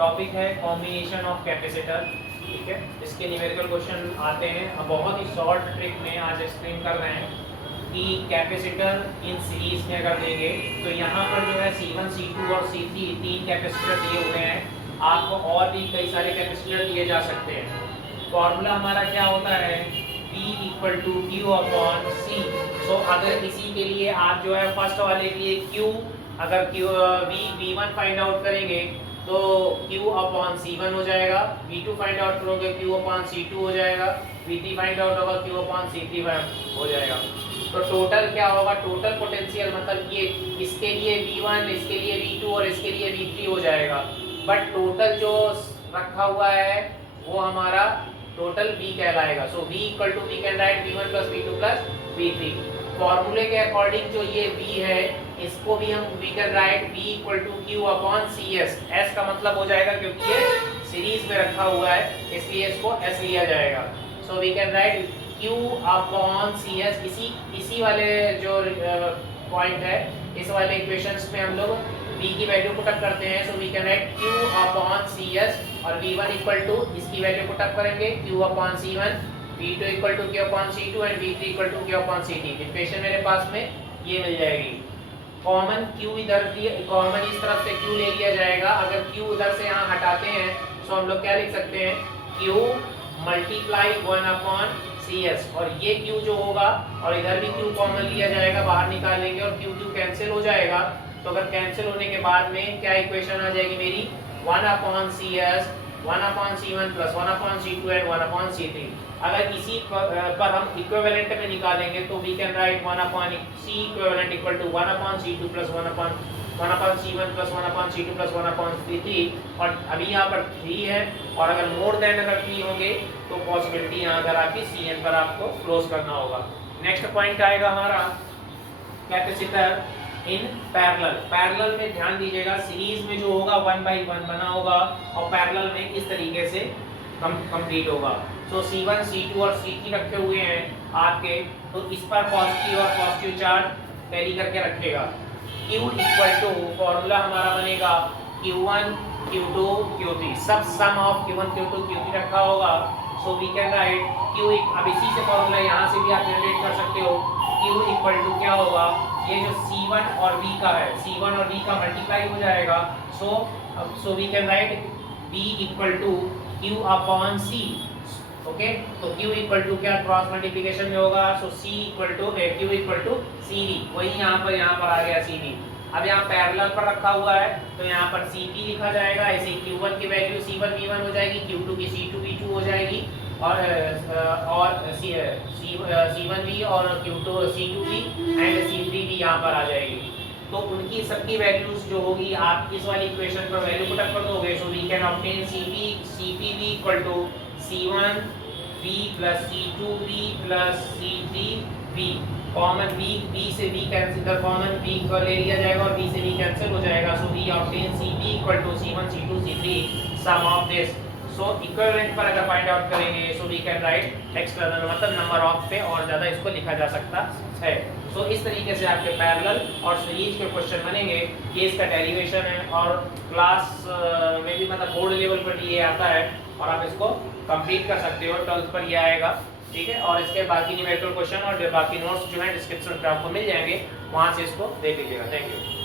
Topic है combination of capacitor. ठीक है, इसके न्यूमेरिकल क्वेश्चन आते हैं। अब बहुत ही शॉर्ट ट्रिक में आज एक्सप्लेन कर रहे हैं कि कैपेसिटर इन सीरीज में अगर देंगे तो यहाँ पर जो है C1, C2 और C3 तीन कैपेसिटर दिए हुए हैं। आपको और भी कई सारे कैपेसिटर दिए जा सकते हैं। फॉर्मूला हमारा क्या होता है, P equal to Q upon C। So अगर इसी के लिए आप जो है फर्स्ट वाले के लिए Q अगर V1 फाइंड आउट करेंगे तो Q अपॉन C1 हो जाएगा, V2 फाइंड आउट करोगे Q अपॉन C2 हो जाएगा, V3 फाइंड आउट होगा Q अपॉन C3 हो जाएगा। तो टोटल क्या होगा, टोटल पोटेंशियल मतलब ये इसके लिए V1, इसके लिए V2 और इसके लिए V3 हो जाएगा। बट टोटल जो रखा हुआ है वो हमारा टोटल V कहलाएगा। So V equal to we can write V1 plus V2 plus V3। फॉर्मूले के अकॉर्डिंग जो ये V है इसको भी हम we can write V equal to Q upon CS। S का मतलब हो जाएगा क्योंकि ये सीरीज में रखा हुआ है इसलिए इसको S लिया जाएगा। So we can write Q upon CS। इसी वाले जो पॉइंट है इस वाले इक्वेशंस में हम लोग V की वैल्यू पुट अप करते हैं। So we can write Q upon CS और V1 इक्वल टू इसकी वैल्यू पुट अप करेंगे Q upon C1, V2 equal to Q upon C2 and V3 equal to Q upon C3। Equation मेरे पास में ये मिल जाएगी। कॉमन Q इधर common इस तरफ से Q ले लिया जाएगा। अगर Q उधर से यहाँ हटाते हैं तो हम लोग क्या लिख सकते हैं, Q मल्टीप्लाई 1 अपॉन CS। और ये Q जो होगा और इधर भी Q कॉमन लिया जाएगा, बाहर निकालेंगे और Q कैंसिल हो जाएगा। तो अगर कैंसिल होने के बाद में क्या इक्वेशन आ जाएगी मेरी, 1 upon CS, 1 upon C1 plus 1 upon C2 and 1 upon C3। अगर इसी पर हम इक्विवेलेंट में निकालेंगे तो we can write 1 upon C equivalent equal to 1 upon C2 plus 1 upon C1 plus 1 upon C2 plus 1 upon C3। और अभी यहाँ पर 3 है और अगर मोर देन अगर 3 होंगे तो पॉसिबिलिटी यहाँ अगर आपकी Cn पर आपको क्लोज करना होगा। नेक्स्ट पॉइंट आएगा हमारा कैपेसिटर इन पैरेलल में ध्यान दीजिएगा, सीरीज में जो होगा 1 by 1 बना होगा और पैरेलल में इस तरीके से कंप्लीट होगा। तो C1, C2 और C3 रखे हुए हैं आपके, तो इस पर पॉजिटिव और पॉजिटिव चार्ज कैरी करके रखेगा। Q इक्वल टू फॉर्मूला हमारा बनेगा Q1, Q2, Q3, सब सम ऑफ Q1, Q2, Q3 रखा होगा। So we can write Q। अब इसी से फॉर्मूला यहाँ से भी आप जनरेट कर सकते हो। Q इक्वल टू क्या होगा, ये जो C1 और V का है, C1 और V का मल्टीप्लाई हो जाएगा। So we can write V equal to Q upon C। Okay, तो Q इक्वल टू क्या क्रॉस मल्टीप्लिकेशन में होगा, so C equal to Q equal to CV। वही यहाँ पर आ गया CV। अब यहाँ पैरेलल पर रखा हुआ है तो यहाँ पर CP लिखा जाएगा। ऐसे Q1 की वैल्यू C1 V1 हो जाएगी, Q2 की C2 V2 हो जाएगी और C1 V और Q2 C2 V and C3 V यहाँ पर आ जाएगी। तो उनकी सबकी वैल्यूज जो होगी आप इस वाली इक्वेशन पर वैल्यू पुट अप कर दोगे। So we can obtain CPV equal to C1 V plus C2 V plus C3 V। Common V से V कैंसिल कर, कॉमन V को ले लिया जाएगा और V से V कैंसिल हो जाएगा। So we obtain CP equal to C1 C2 C3 sum of this. So equivalent पर अगर फाइंड आउट करेंगे so we can write external मतलब नंबर ऑफ पे और ज़्यादा इसको लिखा जा सकता है। सो इस तरीके से आपके पैरेलल और सीरीज के क्वेश्चन बनेंगे। ये इसका डेरिवेशन है और क्लास में भी मतलब बोर्ड लेवल पर ये आता है और आप इसको कंप्लीट कर सकते हो। 12th पर ये आएगा, ठीक है। और इसके बाकी न्यूमेरिकल क्वेश्चन और बाकी नोट्स जो है डिस्क्रिप्शन पर आपको मिल जाएंगे, वहाँ से इसको देख लीजिएगा। Thank you.